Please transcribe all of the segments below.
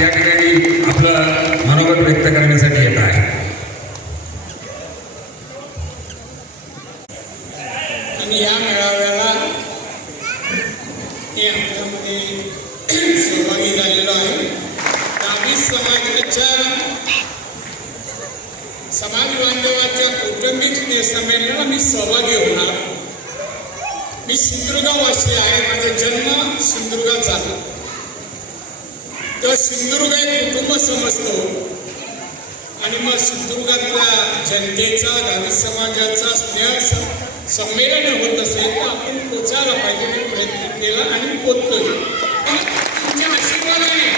या ठिकाणी आपलं मनोगत व्यक्त करण्यासाठी येत आहे. आणि या मेळाव्याला हे आपल्यामध्ये सहभागी झालेलो आहे. नाभी समाजाच्या समाज बांधवाच्या कौटुंबिक संमेलनाला मी सहभागी होणार. मी सिंधुदुर्गवासी आहे. माझा जन्म सिंधुदुर्गात झाला. तर सिंधुदुर्ग एक कुटुंब समजतो आणि मग सिंधुदुर्गातल्या जनतेचा नाभी समाजाचा स्नेह संमेलन होत असेल तर आपण पोचायला पाहिजे. मी प्रयत्न केला आणि पोचतोय. तुमच्या आशीर्वादाने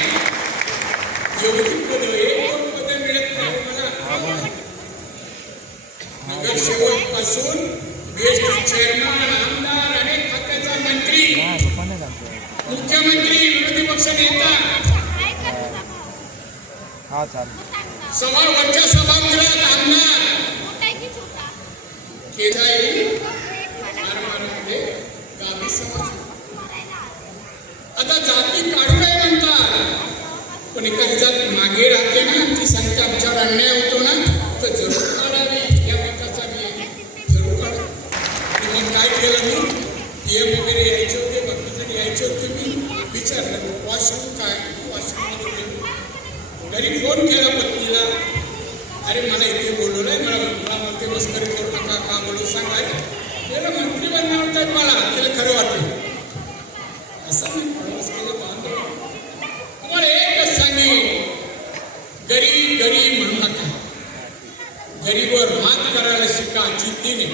एवढी पदं एक दोन पदं मिळत नाही मला. नगरसेवक पासून बीएसटी चेअरमन, आमदार, अनेक खात्याचा मंत्री, मुख्यमंत्री, विरोधी पक्ष नेता, वरच्या सभागृहात आमदार केदाई कारभारामध्ये गावी समाज. आता जाती काढू नये म्हणतात, पण एखादी जात मागे राहते ना, ती संख्या आमच्यावर अन्याय होतो ना, तर जरूर काढावी. या प्रकारचा मी जरूर काढा. मग काय केलं मी, पीएम वगैरे यायचे होते, बाकीचे यायचे होते. मी विचारलं वॉशरूम काय, वॉशरूममध्ये घरी फोन केला पत्नीला, अरे मला इथे बोलवलं आहे, मला म्हणते मस्करी करू नका, का बोलू सांगायला. त्याला मंत्री बनणार होतात मला, त्याला खरं वाटलं. असं मी प्रवास केला बांधव. तुम्हाला एकच सांगेन, गरीब गरीब म्हणू नका. गरीबवर मात करायला शिका, जिद्दीने.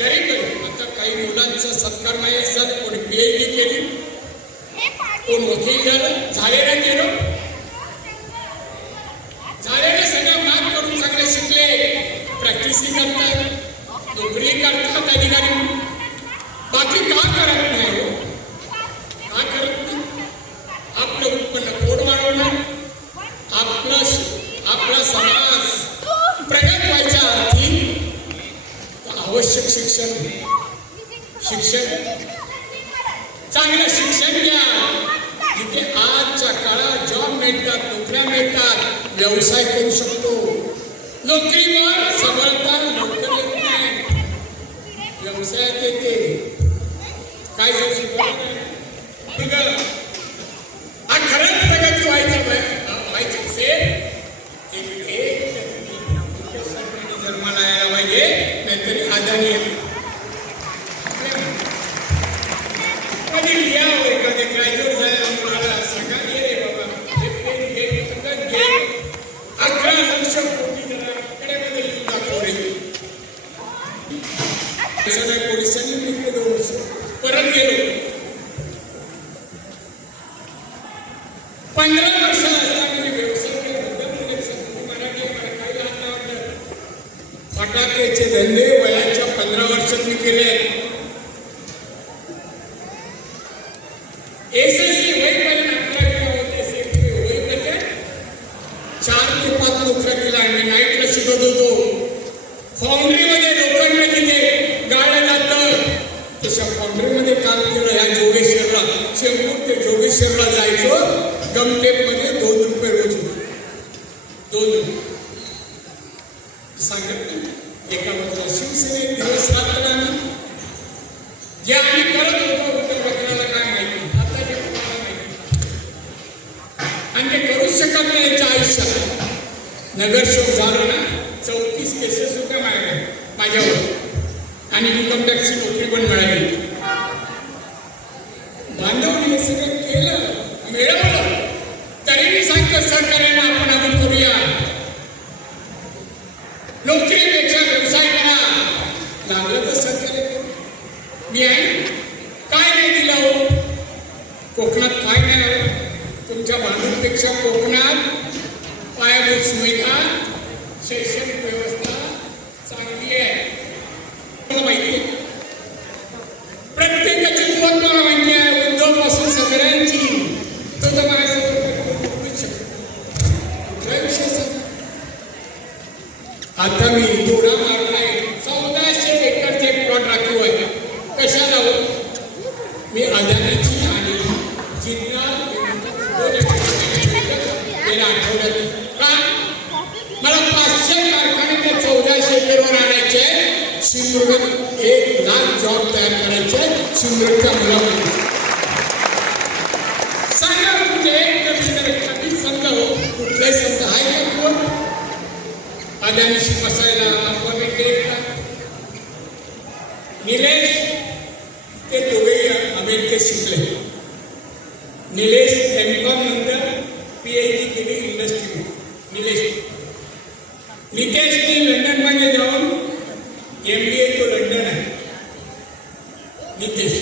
गरीब गरीब. आता काही मुलांचा सत्कार नाही झाला, कोणी PhD केली, कोण वकील झालं, झालेला गेलो, झालेले सगळं मात करून सगळे शिकले, प्रॅक्टिसही करतात, नोकरी करतात अधिकारी. बाकी का करत नाही हो? का करत नाही? आपलं उत्पन्न पोट वाढवणार, आपला समाज प्रगत व्हायच्या अर्थी आवश्यक शिक्षण चांगलं शिक्षण घ्या. जिथे आजच्या काळात जॉब मिळतात, नोकऱ्या मिळतात, व्यवसाय करू शकतो. नोकरीवर सबळता लवकर येत नाही, व्यवसायात येते. काय हा खरंच प्रगती व्हायची असेल जन्माला यायला पाहिजे, नाहीतरी आदानी कधी लिहा एखाद्या ग्रॅज्युएट झालेल्या मुलाला सांगा, रे बाबा 11 लक्ष कोटी कडे येऊन दाखवले. पोलिसांनी मी 2 वर्ष परत गेलो. 15 वर्ष असताना व्यवसाय मराठी काही हातावर फटाक्याचे धंदे वयाच्या 15 वर्षात मी केले. SSC होईपर्यंत होईपर्यंत 4 ते 5 नोकऱ्या केल्या. आम्ही नाईटला शिकत होतो. फाउंड्रीमध्ये लोखंड तिथे गाळलं जातं, तशा फाउंड्रीमध्ये काम केलं. ह्या जोगेश्वरला, चेंबूर ते जोगेश्वरला जायचो. गमटेपमध्ये 2 रुपये रोज होते. 2 रुपये सांगत नाही. एका बाजूला शिवसेनेत दिवस रात्र आम्ही जे आम्ही करत होतो उत्तरपत्राला काय माहिती, आता जे तुम्हाला माहिती, आणि ते करू शकत नाही याच्या आयुष्यात. नगरसेवक झालो ना, 34 केसेस होत्या माझ्यावर आणि इन्कम टॅक्सची नोकरी पण मिळाली. बांधवने हे सगळं केलं, मिळवलं, तरी मी सांगतो सरकारला आपण अजून करूया. नोकरीपेक्षा व्यवसाय करा. लागलं तर सरकार मी आहे. काय नाही दिलं हो कोकणात, काय नाही हो. तुमच्या बांधूंपेक्षा कोकणात पायाभूत सुविधा, शैक्षणिक व्यवस्था चांगली आहे. मला माहिती आहे, प्रत्येकाची मत मला माहिती आहे. उद्धवपासून सगळ्यांची. तो तर माझ्यासोबत कुठला विषय. आता मी दोरा मारलाय. 1400 एकरचे प्लॉट राखीव आहे. कशाला हो? मी अदानीची आणि जिल्हा गेल्या आठवड्यात का मला 500 कारखाने त्या 1400 एकरवर आणायचे सिंधुदुर्गात 1,00,000 जॉब तयार करायचे सिंधुदुर्गच्या मुलांमध्ये सांगा म्हणजे एखादी समजा हो कुठलाही समजा आहे का कोण अदानीशी बसायला अपॉइंटमेंट देत का निलेश ते दोघे अमेरिकेत शिकले निलेश एम.कॉम नंतर PhD केली इंडस्ट्री नितेशने लंडनमध्ये जाऊन MBA तो लंडन आहे नितेश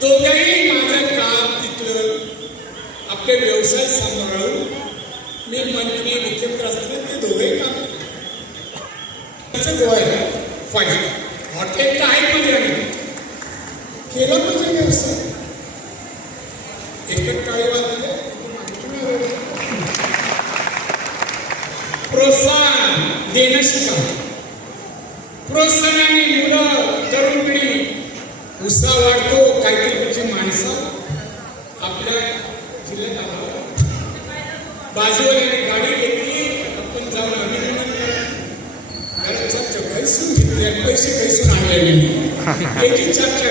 दोघेही माझं काम तिथलं आपले व्यवसाय सांभाळून मी मंत्री मुख्यमंत्री असताना ते दोघेही काम गोवा फाईन हॉटेल तर आहे म्हणजे केलं पाहिजे व्यवसाय एकच काळी वाजले प्रोत्साहन देणं शिका प्रोत्साहनाने मुलं तरुण पिढी उत्साह वाढतो काहीतरी म्हणजे माणसं आपल्या जिल्ह्यात आला बाजूला गाडी घेतली आपण जाऊन अभिनंदन करा घरात पैसून घेतले पैसे पैसून आणलेले याची चर्चा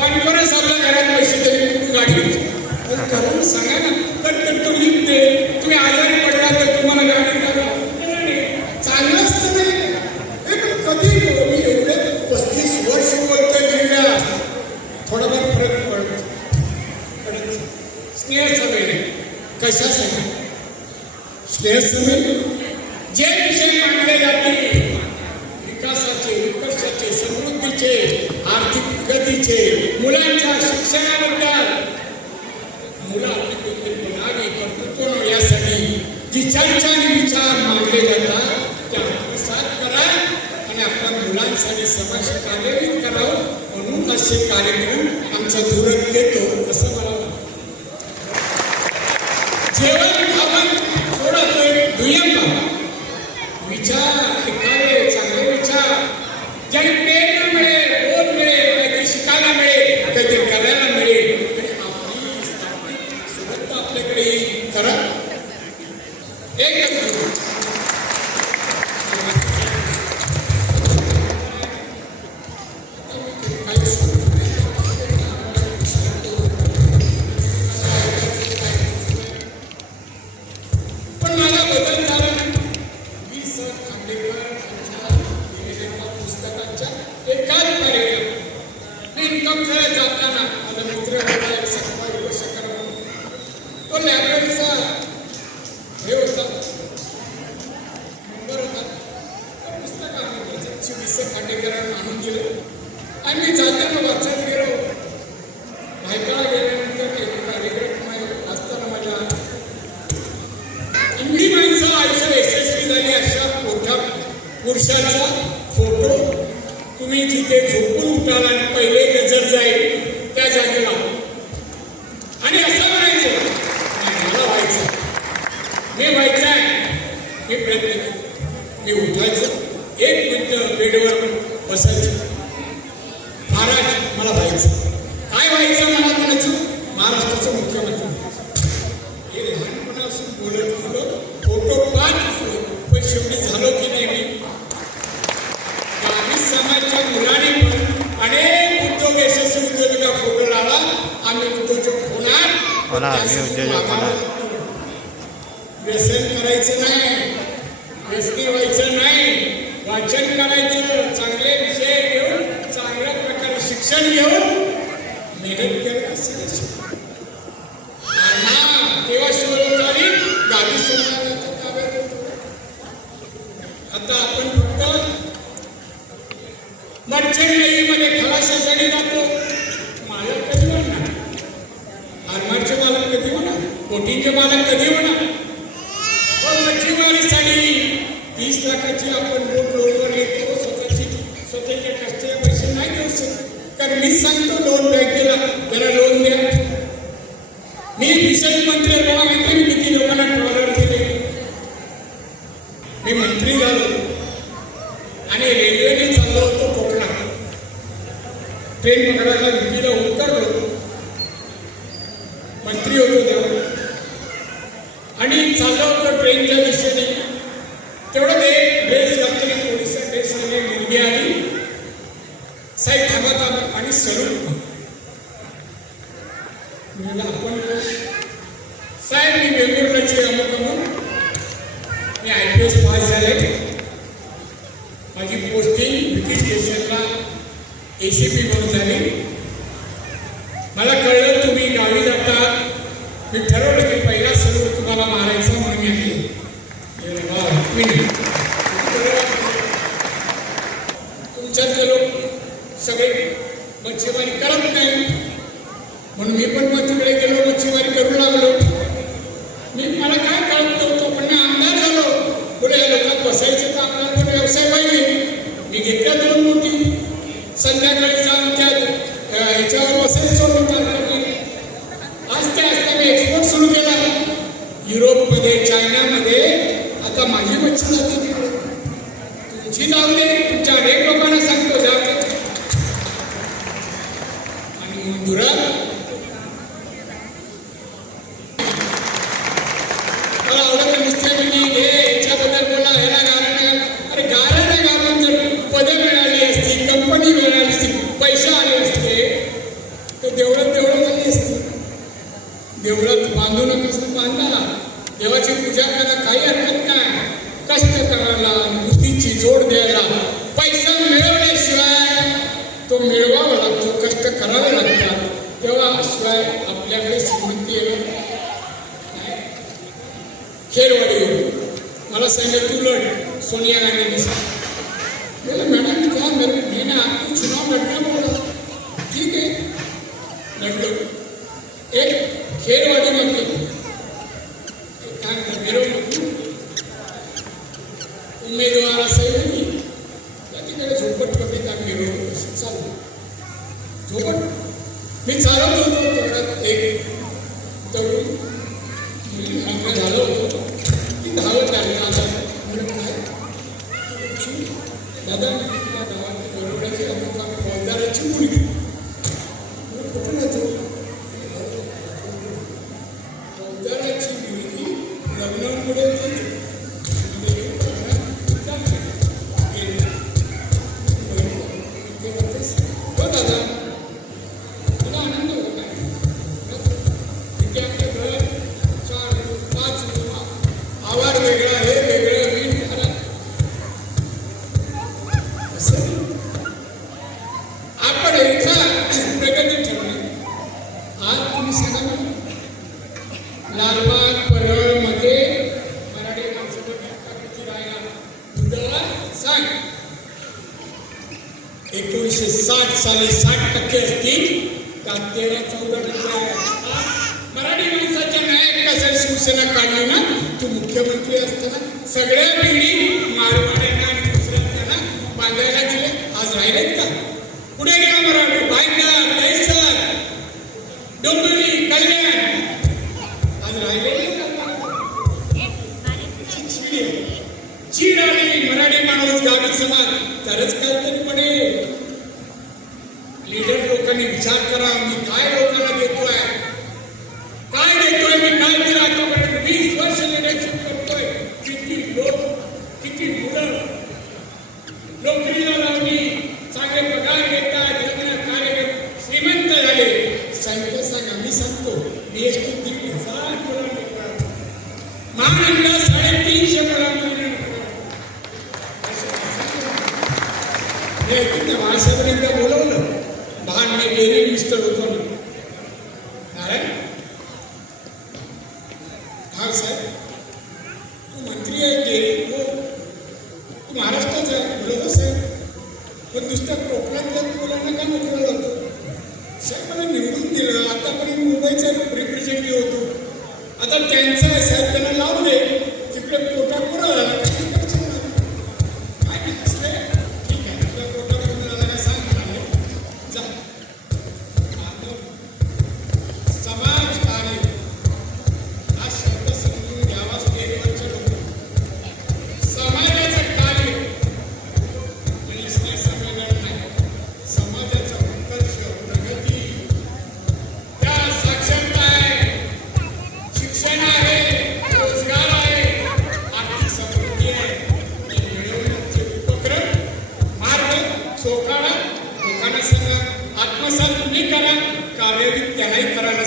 कॉन्फरन्स आपल्या घरात पैसे तरी गाडी घेतली करून सांगा ना तर तो लिखते तुम्ही आजारी पडला तर तुम्हाला गाडी चांगलं असतं नाही कधी मी एवढे 35 वर्ष बोलतोय जिल्ह्यात थोडाफार फरक पडत स्नेहसभेने कशासाठी स्नेहसभेने जे विषय मांडले जातील विकासाचे उत्कर्षाचे समृद्धीचे आर्थिक प्रगतीचे मुलांच्या शिक्षणाबद्दल मुलं आपली कोणतरी बनावी कर्तृत्व यासाठी जी चर्चा आणि विचार मांडले जातात ते आत्मसात करा आणि आपल्या मुलांसाठी समाज कार्यान्वित करावं म्हणून असे कार्यक्रम आमचा धुरत घेतो असं मला वाटतं जेवण आपण थोडं दुय्यम विचार एखादे चांगले विचार ज्याने प्रेरणा मिळेल बोध मिळेल काहीतरी शिकायला मिळेल काहीतरी करायला मिळेल आपल्याकडे करा एक पण मला बदल झाला 20 खांडेकर पुस्तकांच्या एकाच पॅरेग्राफ मी इन्कम करायला जाताना माझा मित्र होता एक सफाई उपशेखर तो लायब्ररीचा हे होता नंबर होता पुस्तक आणून 20 खांडेकरांना आणून दिलं आणि मी जाताना वाचत गेलो भायखळा गेल्यानंतर एक कार्यक्रम वाचताना माझ्या इंडी माणसं आयुष्य यशस्वी झाली अशा मोठ्या पुरुषाचा फोटो तुम्ही जिथे झोपून उठाल आणि पहिले नजर जाईल त्या जागेला आणि असं म्हणायचं मला व्हायचं मी व्हायचं आहे मी प्रयत्न केला मी उठायचं 1 मिनिट बेडवर बसायचं महाराज मला व्हायचं काय व्हायचं मला म्हणायचं महाराष्ट्राचं मुख्यमंत्री हे लहानपणापासून बोलत गेलो फोटो पाच पण शेवटी झालो की नाही मी गावी समाजच्या मुलाने पण अनेक उद्योग यशस्वी उद्योजका फोटो लावा आम्ही उद्योजक होणार व्यसन करायचं नाही व्यसनी व्हायचं नाही वाचन करायचं चांगले विषय घेऊन चांगल्या प्रकारे शिक्षण घेऊन मेहनत करत असं तेव्हा शिवकाली गावी समाजाच्या ताब्यात होतो आता आपण फक्त मर्चंट नेव्हीमध्ये खलाशासाठी जातो मालक कधी होणार आरमारचे मालक कधी होणार बोटींचे मालक कधी होणार पण मच्छीमारीसाठी 30 लाखाची आपण बोट लोडवर येतो स्वतःच्या कष्टाचे पैसे नाही देऊ शकत कारण मीच सांगतो लोन बँकेला जरा लोन द्या मी विशेष मंत्री राहा माहिती मी किती लोकांना डॉलर दिले मी मंत्री झालो आणि रेल्वेने चाललो होतो कोकणात ट्रेन पकडायला दिल्लीला उतरलो मंत्री होतो तेव्हा, आणि चाललं होतं ट्रेनच्या दिशेने. तेवढं ते ड्रेस घातलेली पोलिसात ड्रेस घातलेली मुलगी आली. साहेब थांबा थांबा आणि सलूट म्हणजे आपण साहेब मी बेंगुर्लाची अमुक अमुक, मी IPS पास झाले. माझी पोस्टिंग ब्रिटिश स्टेशनला ACP म्हणून झाली. मला कळलं तुम्ही गावी जातात. मी ठरवलं की पहिला सलूट तुम्हाला मारायचा म्हणून मी आले. तुमच्यातले लोक सगळे मच्छीमारी करत नाही म्हणून मी पण मग तिकडे गेलो, मच्छीमारी करू लागलो. मला काय कळत नव्हतं, पण मी आमदार झालो. पुढे या लोकात बसायचं तर आपल्याला पण व्यवसाय पाहिजे. मी घेतल्या 2 मोठी. संध्याकाळी जाऊन त्या ह्याच्यावर बसायचो तारखाने. आस्ते आस्ते मी एक्सपोर्ट सुरू केला युरोपमध्ये, चायनामध्ये. आता माझी मच्छी जाते तिकडे, तुमची जाऊ दे. तुमच्या अनेक लोकांना सांगतो जाते. आणि मंजुरात मला आवडत नुसते मी हे याच्याबद्दल बोला, ह्याला गारा. अरे गारा नाही घालून जर पदं मिळाली असती, कंपनी मिळाली असती, पैसे आले असते तर देवळात झाली असती. देवळात बांधू नका बांधा, देवाची पूजा करायला काही हरकत नाही. कष्ट करायला, बुद्धीची जोड द्यायला. पैसा मिळवल्याशिवाय तो मिळवावा लागतो, कष्ट करावे लागतात. तेव्हा शिवाय आपल्याकडे श्रीमंती येणार. खेरवाडी मला सांगितलं तू लढ सोनिया गांधी. मॅडम क्या मेरे ना आपको चुनाव लड़ना पड़ा. ठीक है लढलो. एक खेरवाडीमध्ये काय मिरवणूक उमेदवार असेल तिकडे झोपटपट्टी काम मिरवणूक चालू. झोपट मी चालत होतो तेवढ्यात एक तरुण लग्न झालं होतं. ती धावत आली दादा त्या गावात बरोबराची फौजदाराची मुलगी. कुठं नव्हतं फौजदाराची मुलगी लग्नामुळे हो दादा तुला आनंद होत नाही. तिथे आपलं घर 4-5 आवार वेगळा, हे वेगळं, वीट घरात आपण याचा प्रगती ठेवली. आज तुम्ही सांगा ना लालबाग परळमध्ये मराठी माणसाचा किती राहिला दुधाला सांग. 1960 साली 60% असतील का 13-14% आहे. मराठी माणसाच्या न्यायात जर शिवसेना काढली ना, तू मुख्यमंत्री असताना सगळ्या पिढी मारवाड्यांना आणि दुसऱ्यांना बांधायला दिले. आज राहिलेत का? पुढे गेला मराठी भाईंदर, दहिसर, डोंबिवली, कल्याण. आज राहिले चीड आली. मराठी माणूस गावी समाज तरच काहीतरी पडेल. लीडर लोकांनी विचार करा, मी काय लोकांना देतोय, काय देतोय, मी काय दिलं आतापर्यंत. 20 वर्ष लिडरशिप करतोय. किती लोक, किती मुलं नोकरीला लावली, चांगले पगार घेतात, लग्न कार्य श्रीमंत झाले. संख्या सांगा, मी सांगतो DST 3,000 मुलांना, महानंदा 350 मुलांना. महासाहेबांनी एकदा बोलवलं, लहान मी डेअरी मिनिस्टर होतो. नारायण हा साहेब तू मंत्री आहे डेअरी, तू महाराष्ट्राचा आहे. बरोबर साहेब, पण दुसऱ्या कोकणातल्या मुलांना काय नोकरी लागतो. साहेब मला निवडून दिलं, आतापर्यंत मुंबईचा रिप्रेझेंटेटिव्ह होतो. आता त्यांचं आहे साहेब, त्यांना लावू दे. तिकडे पोटात पुरा झाला काय असले. ठीक आहे, आपल्या पोटात पुरा झाला काय सांग म्हणाले. जा समाज कार्य हा शब्द समजून घ्यावा. स्टेजवरच्या लोक समाजाचं कार्य संमेलन नाही, समाजाचा उत्कर्ष, प्रगती, त्या साक्षरता आहे.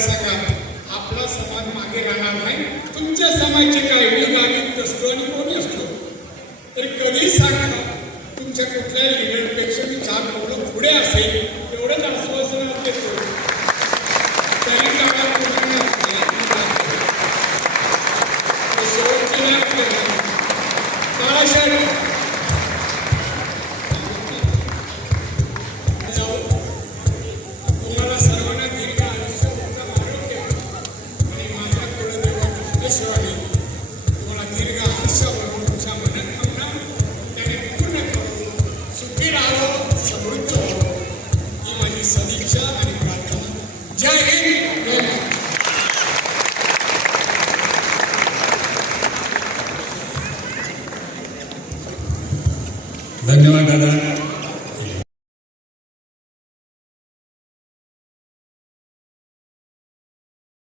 सांगा, आपला समाज मागे राहणार नाही. तुमच्या समाजाचे काय विभागित असतो आणि कोणी असतो तरी कधी सांगा, तुमच्या कुठल्या लिडरपेक्षा मी 4 पावलं पुढे असेल एवढंच आश्वासन देतो. तरी काळात मुलांना शेवटची नाही आपल्याला बाळासाहेब तुम्हाला सर्वांना दीर्घ आयुष्य, उत्तम आरोग्य आणि माझ्या कुलदेवता ईश्वराने तुम्हाला दीर्घ आयुष्यावरून तुमच्या मनोकामना त्याने पूर्ण करून सुखी राहावं, समृद्ध व्हावं ही माझी सदिच्छा आणि प्रार्थना. जय हिंद, जय महाराष्ट्र. धन्यवाद दादा.